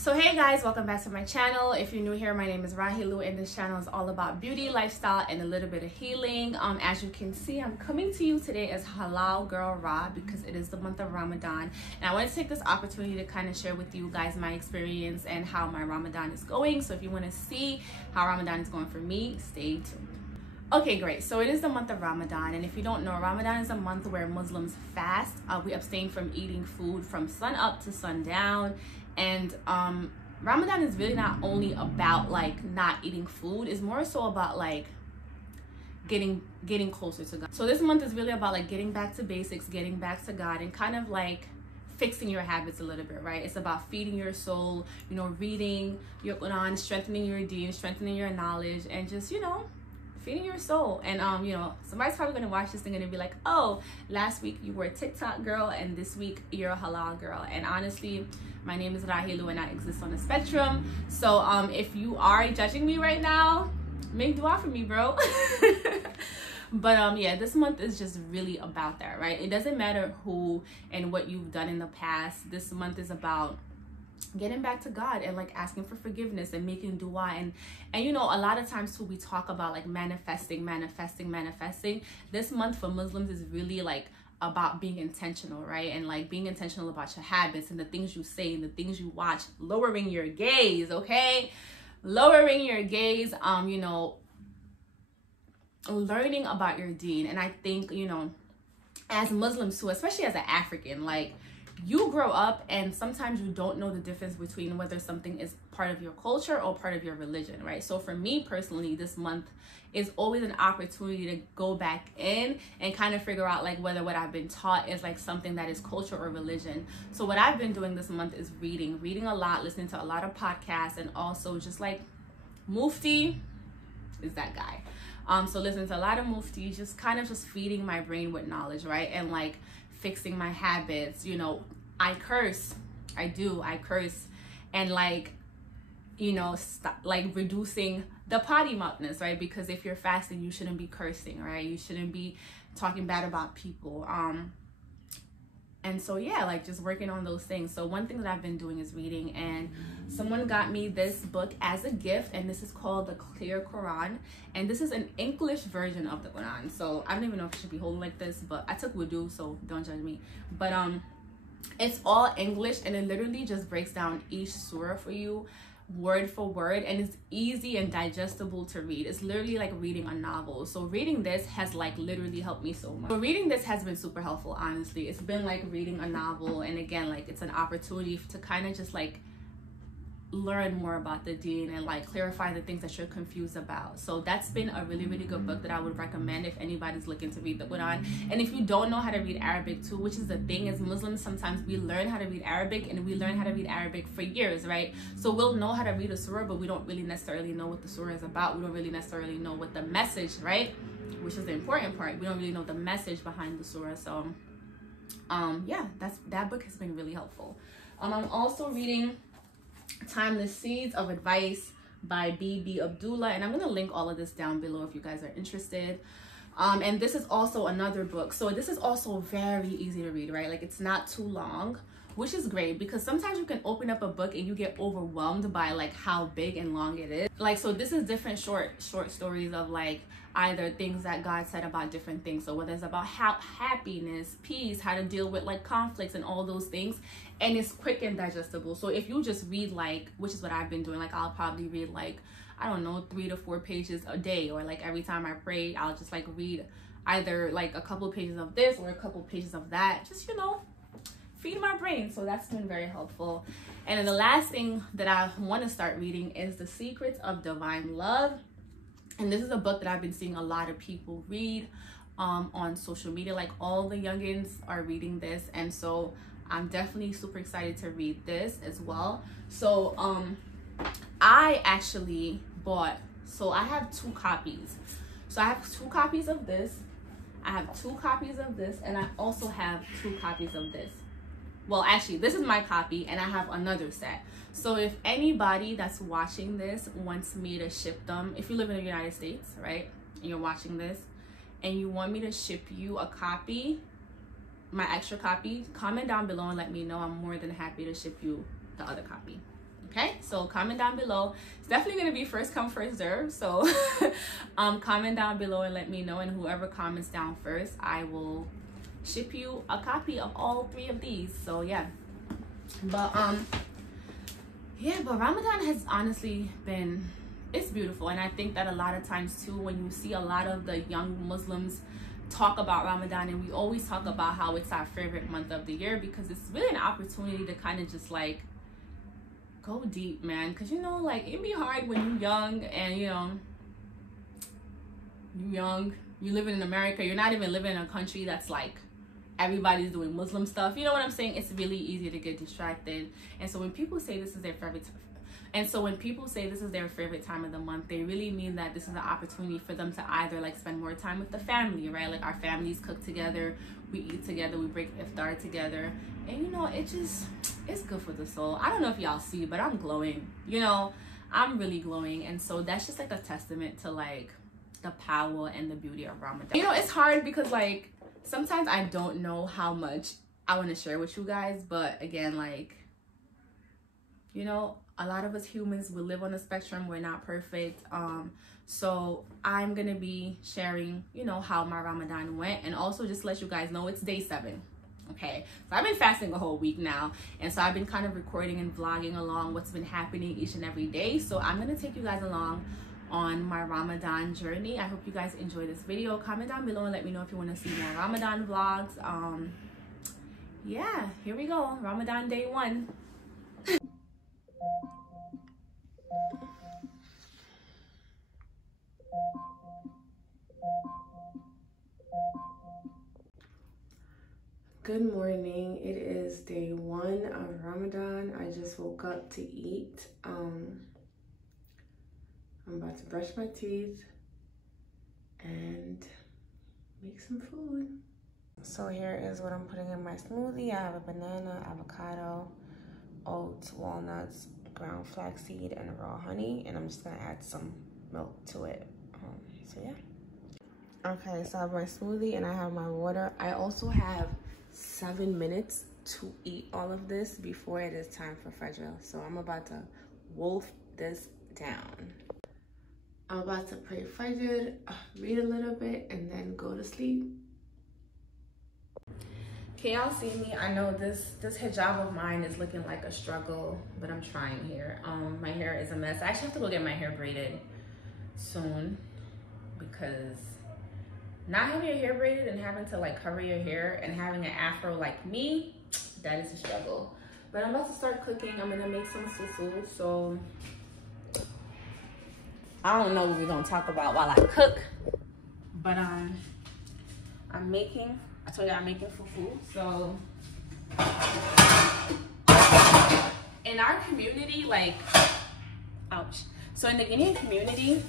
So hey guys, welcome back to my channel. If you're new here, my name is Rahilu and this channel is all about beauty, lifestyle, and a little bit of healing. As you can see, I'm coming to you today as Halal Girl Ra because it is the month of Ramadan, and I want to take this opportunity to kind of share with you guys my experience and how my Ramadan is going. So if you want to see how Ramadan is going for me, stay tuned. Okay, great. So it is the month of Ramadan, and if you don't know, Ramadan is a month where Muslims fast. We abstain from eating food from sun up to sundown. And Ramadan is really not only about like not eating food, it's more so about like getting closer to God. So this month is really about like getting back to basics, getting back to God, and kind of like fixing your habits a little bit, right? It's about feeding your soul, you know, reading your Quran, strengthening your deen, strengthening your knowledge, and just, you know, feeding your soul. And you know, somebody's probably gonna watch this thing and be like, oh, last week you were a TikTok girl and this week you're a halal girl. And honestly, my name is Rahilu and I exist on the spectrum. So if you are judging me right now, make dua for me, bro. But yeah, this month is just really about that, right? It doesn't matter who and what you've done in the past. This month is about getting back to God and like asking for forgiveness and making dua, and you know, a lot of times too we talk about like manifesting. This month for Muslims is really like about being intentional, right? And like being intentional about your habits and the things you say and the things you watch, lowering your gaze, okay? Lowering your gaze, you know, learning about your deen. And I think, you know, as Muslims too, especially as an African, like you grow up and sometimes you don't know the difference between whether something is part of your culture or part of your religion, right? So for me personally, this month is always an opportunity to go back in and kind of figure out like whether what I've been taught is like something that is culture or religion. So what I've been doing this month is reading a lot, listening to a lot of podcasts, and also just like Mufti is that guy. So listening to a lot of Mufti, just kind of just feeding my brain with knowledge, right? And like fixing my habits. You know, I curse, I curse, and like, you know, like reducing the potty mouthness, right? Because if you're fasting, you shouldn't be cursing, right? You shouldn't be talking bad about people. And so yeah, like just working on those things. So one thing that I've been doing is reading, and someone got me this book as a gift, and this is called The Clear Quran, and this is an English version of the Quran. So I don't even know if I should be holding like this, but I took wudu, so don't judge me. But it's all English, and it literally just breaks down each surah for you word for word, and it's easy and digestible to read. It's literally like reading a novel. So reading this has like literally helped me so much. So reading this has been super helpful, honestly. It's been like reading a novel, and again, like it's an opportunity to kind of just like learn more about the deen and like clarify the things that you're confused about. So that's been a really good book that I would recommend if anybody's looking to read the Quran. And if you don't know how to read Arabic too, which is the thing, as Muslims sometimes we learn how to read Arabic, and we learn how to read Arabic for years, right? So we'll know how to read a surah, but we don't really necessarily know what the surah is about. We don't really necessarily know what the message, right, which is the important part. We don't really know the message behind the surah. So yeah, that book has been really helpful. I'm also reading Timeless Seeds of Advice by B.B. Abdullah, and I'm going to link all of this down below if you guys are interested. And this is also another book. So this is also very easy to read, right? Like it's not too long, which is great because sometimes you can open up a book and you get overwhelmed by like how big and long it is. Like, so this is different short stories of like either things that God said about different things. So whether it's about how happiness, peace, how to deal with like conflicts and all those things, and it's quick and digestible. So if you just read like, which is what I've been doing, like I'll probably read like, I don't know, 3 to 4 pages a day, or like every time I pray, I'll just like read either like a couple pages of this or a couple pages of that, just, you know, feed my brain. So that's been very helpful. And then the last thing that I want to start reading is The Secrets of Divine Love. And this is a book that I've been seeing a lot of people read on social media. Like all the youngins are reading this, and so I'm definitely super excited to read this as well. So I actually bought, so I have 2 copies. So I have 2 copies of this, I have 2 copies of this, and I also have 2 copies of this. Well, actually, this is my copy, and I have another set. So if anybody that's watching this wants me to ship them, if you live in the United States, right, and you're watching this, and you want me to ship you a copy, my extra copy, comment down below and let me know. I'm more than happy to ship you the other copy. Okay, so comment down below. It's definitely gonna be first come, first serve. So comment down below and let me know, and whoever comments down first, I will ship you a copy of all 3 of these. So yeah. But but Ramadan has honestly been, it's beautiful. And I think that a lot of times too, when you see a lot of the young Muslims talk about Ramadan, and we always talk about how it's our favorite month of the year, because it's really an opportunity to kind of just like go deep, man. Because you know, like, it'd be hard when you're young, and you know, you're living in America, you're not even living in a country that's like everybody's doing Muslim stuff. You know what I'm saying? It's really easy to get distracted. And so when people say this is their favorite time of the month, they really mean that this is an opportunity for them to either like spend more time with the family, right? Like, our families cook together, we eat together, we break iftar together, and you know, it's good for the soul. I don't know if y'all see, but I'm glowing. You know, I'm really glowing. And so that's just like a testament to like the power and the beauty of Ramadan. You know, it's hard because like sometimes I don't know how much I want to share with you guys, but again, like, you know, a lot of us humans, we live on a spectrum, we're not perfect. So I'm gonna be sharing, you know, how my Ramadan went, and also just let you guys know it's day 7. Okay, so I've been fasting a whole week now, and so I've been kind of recording and vlogging along what's been happening each and every day. So I'm gonna take you guys along on my Ramadan journey. I hope you guys enjoy this video. Comment down below and let me know if you want to see more Ramadan vlogs. Yeah, here we go. Ramadan day 1. Good morning. It is day 1 of Ramadan. I just woke up to eat. I'm about to brush my teeth and make some food. So here is what I'm putting in my smoothie. I have a banana, avocado, oats, walnuts, ground flaxseed, and raw honey. And I'm just gonna add some milk to it. So yeah. Okay, so I have my smoothie and I have my water. I also have 7 minutes to eat all of this before it is time for Fajr. So I'm about to wolf this down. I'm about to pray Fajr, read a little bit, and then go to sleep. Can y'all see me? I know this hijab of mine is looking like a struggle, but I'm trying here. My hair is a mess. I actually have to go get my hair braided soon, because not having your hair braided and having to like cover your hair and having an afro like me, that is a struggle. But I'm about to start cooking. I'm gonna make some fufu. So I don't know what we're gonna talk about while I cook, but I told you I'm making fufu. So in our community, like, ouch. So in the Guinean community,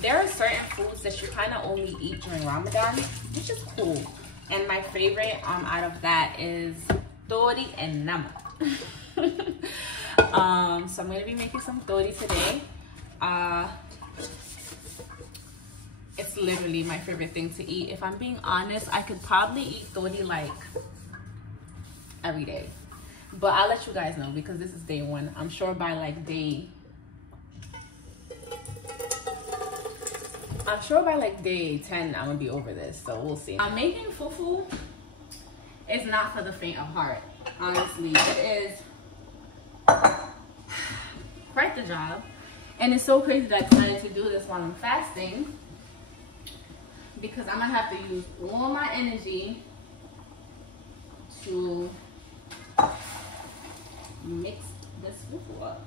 there are certain foods that you kind of only eat during Ramadan, which is cool. And my favorite out of that is tori and nama. So I'm gonna be making some tori today. It's literally my favorite thing to eat. If I'm being honest, I could probably eat tori like every day. But I'll let you guys know, because this is day 1. I'm sure by like day 10, I'm gonna be over this, so we'll see. Making fufu is not for the faint of heart. Honestly, it is quite the job. And it's so crazy that I decided to do this while I'm fasting, because I'm gonna have to use all my energy to mix this fufu up.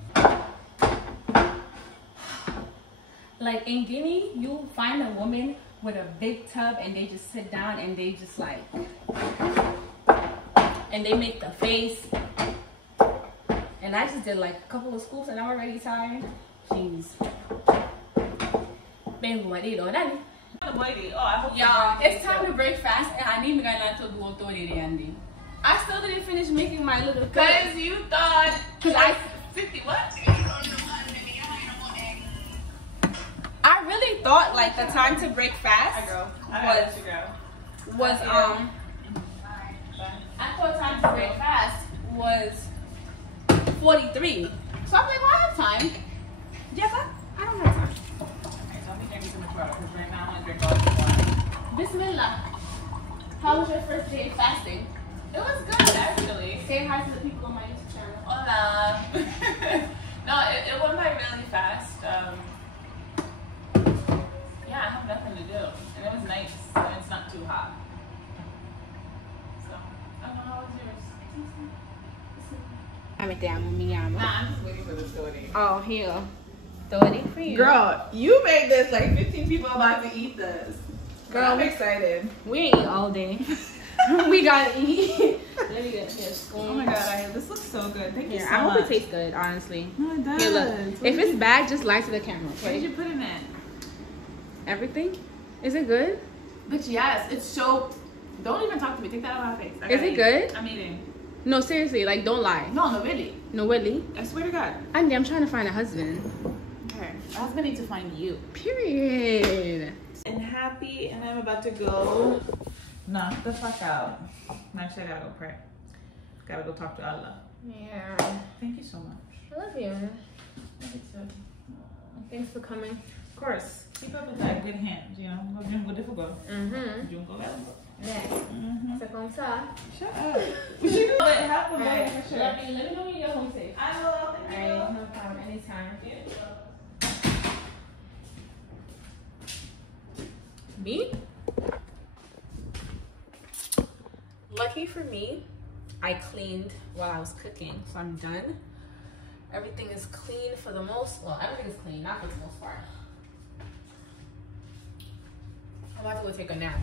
Like in Guinea, you find a woman with a big tub and they just sit down and they just like, and they make the face. And I just did like a couple of scoops and I'm already tired. Jeez. Y'all, it's time to break fast and I need to do Andy. I still didn't finish making my little cake. Because you thought, I really thought like the time to break fast was I thought time to break fast was 43. So I'm like, well, I have time. Yes, I don't have time. Okay, don't be drinking too much water because right now I'm gonna drink all this water. Bismillah. How was your first day of fasting? It was good actually. Say hi to the people on my YouTube channel. Hola. No, it went by really fast. Yeah, I have nothing to do, and it was nice, and it's not too hot. So, I don't know, how was yours? Nah, I'm just waiting for the story. Oh, here. Throw it in for you. Girl, you made this like 15 people about to eat this. Girl, I'm excited. We ain't eat all day. We gotta eat. Let me get this. Oh my god, this looks so good. Thank you so much. I hope it tastes good, honestly. No, it does. Here, look. If it's bad, just lie to the camera. What did you put in it? Everything? Is it good? Bitch, yes. It's so... Don't even talk to me. Take that out of my face. Is it good? I'm eating. No, seriously. Like, don't lie. No, really. No, really? I swear to God. Andy, I'm trying to find a husband. Okay. My husband needs to find you. Period. And happy, and I'm about to go knock the fuck out. Actually, I gotta go pray. Gotta go talk to Allah. Yeah. Thank you so much. I love you. Love you too. Thanks for coming. Of course. Keep up with that good hands, you know. Good for go. Mm-hmm. Next. Mm-hmm. So, come to. Shut up. You know what happened, Alright. for sure. Let me know when you get home safe. I will. Thank you. Alright, no problem. Anytime. Me? Lucky for me, I cleaned while I was cooking, so I'm done. Everything is clean for the most, well, everything is clean, not for the most part. I'm about to go take a nap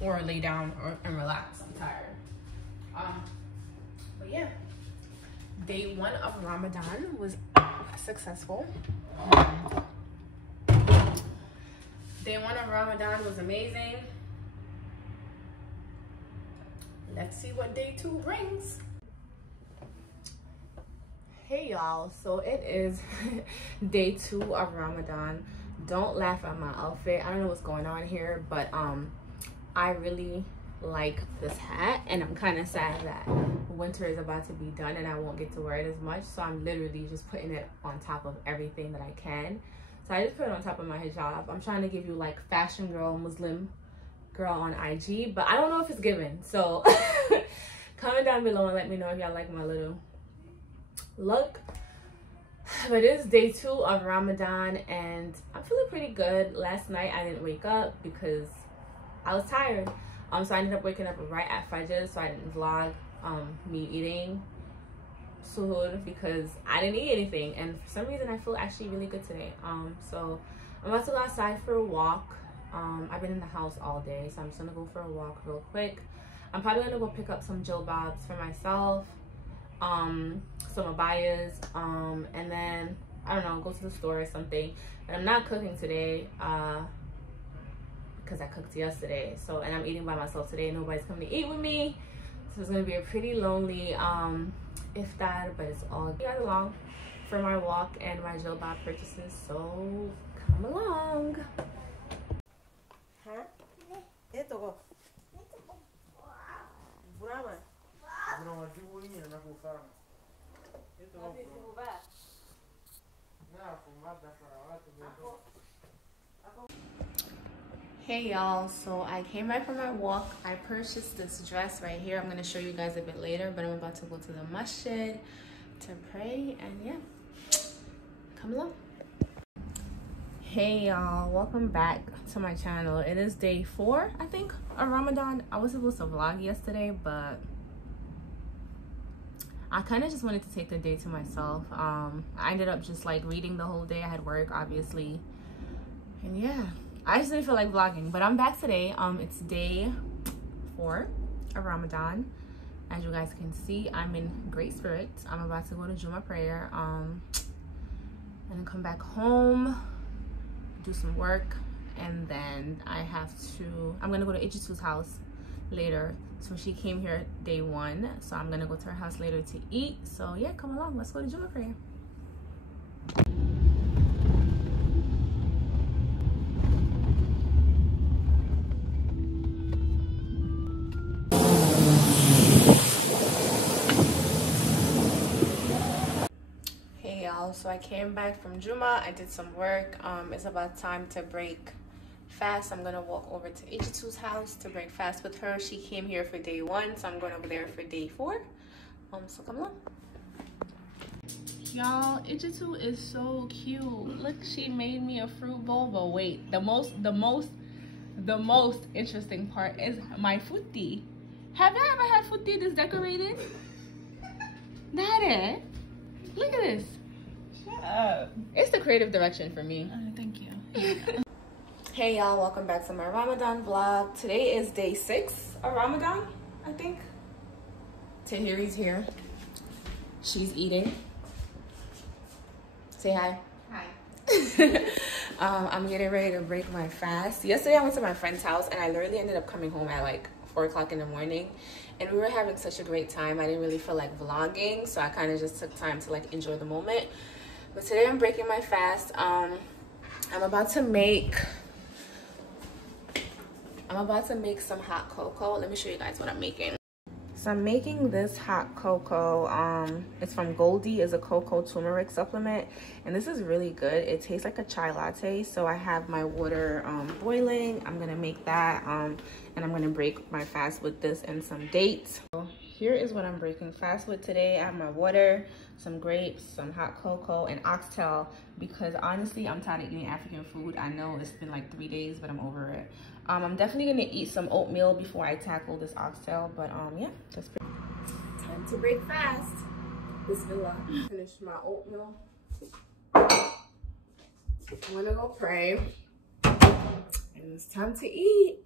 or lay down and relax. I'm tired. But yeah, day 1 of Ramadan was successful. Day 1 of Ramadan was amazing. Let's see what day 2 brings. Hey y'all, so it is day 2 of Ramadan. Don't laugh at my outfit. I don't know what's going on here, but I really like this hat, and I'm kind of sad that winter is about to be done and I won't get to wear it as much, so I'm literally just putting it on top of everything that I can. So I just put it on top of my hijab. I'm trying to give you like fashion girl, Muslim girl on IG, but I don't know if it's given. So comment down below and let me know if y'all like my little look. But it is day 2 of Ramadan and I'm feeling pretty good. Last night I didn't wake up because I was tired. So I ended up waking up right at Fajr, so I didn't vlog me eating suhoor because I didn't eat anything, and for some reason I feel actually really good today. So I'm about to go outside for a walk. I've been in the house all day, so I'm just gonna go for a walk real quick. I'm probably gonna go pick up some jilbabs for myself, some abayas, and then I don't know, go to the store or something. But I'm not cooking today because I cooked yesterday. So, and I'm eating by myself today. Nobody's coming to eat with me, so it's gonna be a pretty lonely iftar, but it's all good along for my walk and my jilbab purchases. So come along. Huh? Hey y'all, so I came back from my walk. I purchased this dress right here. I'm going to show you guys a bit later, but I'm about to go to the masjid to pray, and yeah, come along. Hey y'all, welcome back to my channel. It is day 4, I think, of Ramadan. I was supposed to vlog yesterday, but I kind of just wanted to take the day to myself. I ended up just like reading the whole day. I had work, obviously, and yeah, I just didn't feel like vlogging, but I'm back today. It's day 4 of Ramadan. As you guys can see, I'm in great spirits. I'm about to go to Juma prayer, and then come back home, do some work, and then I'm gonna go to Ijitu's house later. So she came here day 1, so I'm gonna go to her house later to eat. So yeah, come along, let's go to Juma prayer. y'all. So I came back from Juma. I did some work. It's about time to break fast. I'm gonna walk over to Ijitu's house to break fast with her. She came here for day 1, so I'm going over there for day 4. So come along. Y'all, Ijitu is so cute. Look, she made me a fruit bowl. But wait, the most interesting part is my futti. Have you ever had futti this decorated? Daddy, look at this. Shut up. It's the creative direction for me. Thank you. Hey y'all, welcome back to my Ramadan vlog. Today is day 6 of Ramadan, I think. Tahiri's here. She's eating. Say hi. Hi. I'm getting ready to break my fast. Yesterday I went to my friend's house and I literally ended up coming home at like 4 o'clock in the morning, and we were having such a great time. I didn't really feel like vlogging, so I kind of just took time to like enjoy the moment. But today I'm breaking my fast. I'm about to make some hot cocoa. Let me show you guys what I'm making. So I'm making this hot cocoa. It's from Goldie. It's a cocoa turmeric supplement, and this is really good. It tastes like a chai latte. So I have my water boiling. I'm gonna make that, and I'm gonna break my fast with this and some dates. So here is what I'm breaking fast with today. I have my water, some grapes, some hot cocoa, and oxtail, because honestly I'm tired of eating African food. I know it's been like 3 days, but I'm over it. I'm definitely gonna eat some oatmeal before I tackle this oxtail, but yeah, that's pretty. Time to break fast. Bismillah. Finish my oatmeal. I'm gonna go pray, and it's time to eat.